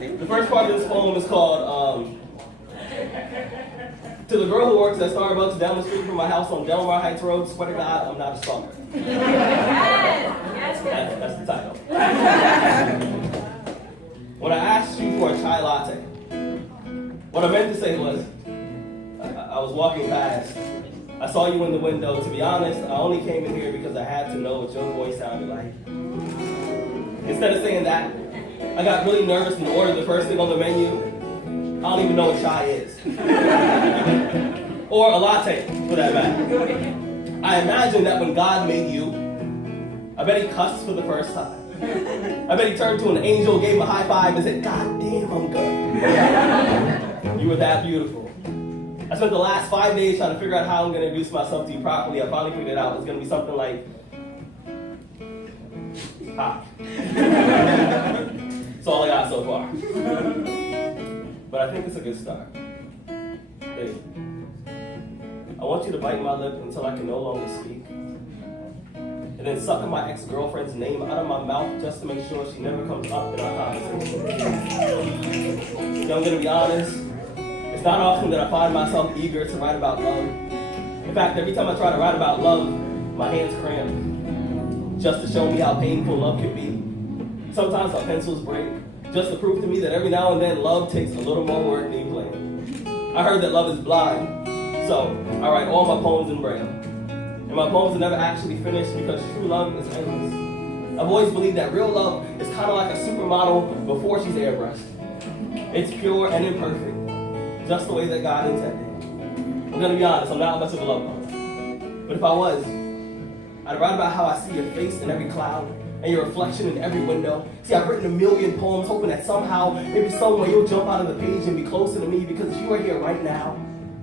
The first part of this poem is called To the Girl Who Works at Starbucks down the street from my house on Delmar Heights Road. Swear to God, I'm not a stalker. That's the title. When I asked you for a chai latte, what I meant to say was, I was walking past. I saw you in the window. To be honest, I only came in here because I had to know what your voice sounded like. Instead of saying that, I got really nervous and ordered the first thing on the menu. I don't even know what chai is. Or a latte, for that matter. I imagine that when God made you, I bet he cussed for the first time. I bet he turned to an angel, gave him a high five, and said, God damn, I'm good. You were that beautiful. I spent the last 5 days trying to figure out how I'm going to introduce myself to you properly. I finally figured it out. It's going to be something like, hi. That's all I got so far. But I think it's a good start. Hey, I want you to bite my lip until I can no longer speak. And then suck my ex-girlfriend's name out of my mouth just to make sure she never comes up in our conversation. So I'm going to be honest. It's not often that I find myself eager to write about love. In fact, every time I try to write about love, my hands cramp. Just to show me how painful love can be. Sometimes my pencils break, just to prove to me that every now and then love takes a little more work than you plan. I heard that love is blind, so I write all my poems in Braille. And my poems are never actually finished because true love is endless. I've always believed that real love is kind of like a supermodel before she's airbrushed. It's pure and imperfect. Just the way that God intended. I'm gonna be honest, I'm not much of a love poet. But if I was, I'd write about how I see your face in every cloud and your reflection in every window. See, I've written a million poems hoping that somehow, maybe some way you'll jump out of the page and be closer to me, because if you were here right now,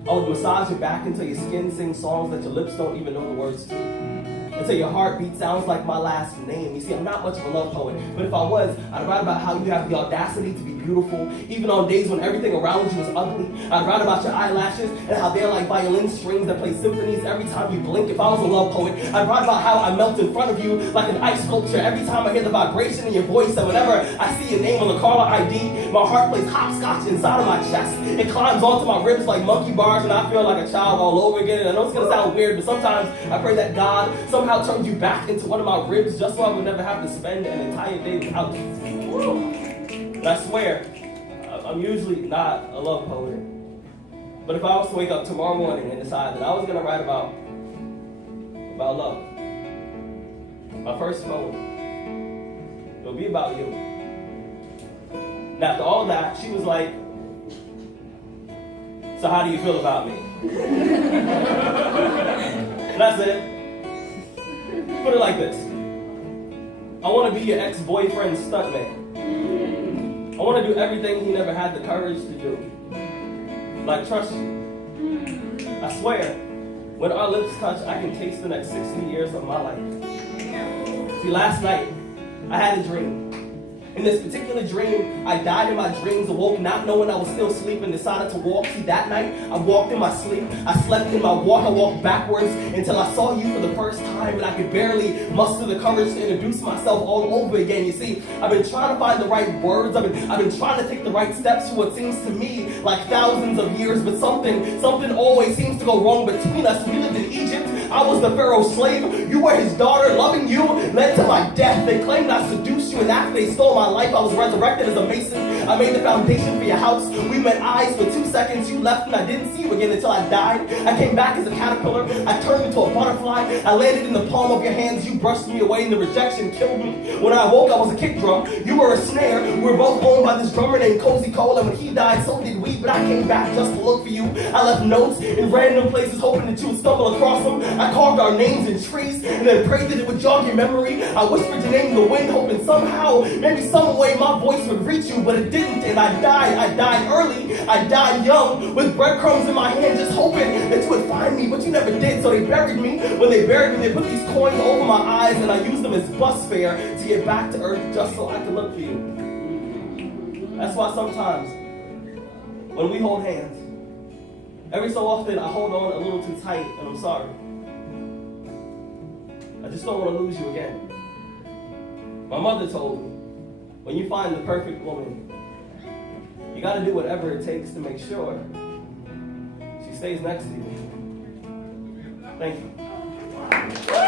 I would massage your back until your skin sings songs that your lips don't even know the words to. Until your heartbeat sounds like my last name. You see, I'm not much of a love poet, but if I was, I'd write about how you have the audacity to be beautiful, even on days when everything around you is ugly. I'd write about your eyelashes and how they're like violin strings that play symphonies every time you blink. If I was a love poet, I'd write about how I melt in front of you like an ice sculpture every time I hear the vibration in your voice, and whenever I see your name on the caller ID, my heart plays hopscotch inside of my chest. It climbs onto my ribs like monkey bars, and I feel like a child all over again. And I know it's gonna sound weird, but sometimes I pray that God somehow turned you back into one of my ribs just so I would never have to spend an entire day without you. And I swear, I'm usually not a love poet. But if I was to wake up tomorrow morning and decide that I was going to write about love, my first poem, it would be about you. And after all that, she was like, so how do you feel about me? And I said, put it like this. I want to be your ex-boyfriend's stuntman. I want to do everything he never had the courage to do. Like trust you. I swear, when our lips touch, I can taste the next 60 years of my life. See, last night, I had a dream. In this particular dream, I died in my dreams, awoke not knowing I was still sleeping, decided to walk. See, that night, I walked in my sleep. I slept in my walk. I walked backwards until I saw you for the first time, and I could barely muster the courage to introduce myself all over again. You see, I've been trying to find the right words. I've been trying to take the right steps for what seems to me like thousands of years, but something always seems to go wrong between us. We lived in Egypt. I was the Pharaoh's slave. You were his daughter. Loving you led to my death. They claimed I seduced you, and after they stole my life, I was resurrected as a mason. I made the foundation for your house. We met eyes for 2 seconds. You left and I didn't see you again until I died. I came back as a caterpillar. I turned into a butterfly. I landed in the palm of your hands. You brushed me away and the rejection killed me. When I awoke, I was a kick drum. You were a snare. We were both owned by this drummer named Cozy Cole, and when he died, so did we. But I came back just to look for you. I left notes in random places hoping that you would stumble across them. I carved our names in trees and then prayed that it would jog your memory. I whispered your name in the wind, hoping somehow, maybe some way, my voice would reach you, but it didn't, and I died. I died early. I died young, with breadcrumbs in my hand, just hoping that you would find me, but you never did, so they buried me. When they buried me, they put these coins over my eyes, and I used them as bus fare to get back to earth just so I could look for you. That's why sometimes, when we hold hands, every so often I hold on a little too tight, and I'm sorry. I just don't want to lose you again. My mother told me, when you find the perfect woman, You gotta do whatever it takes to make sure she stays next to you. Thank you.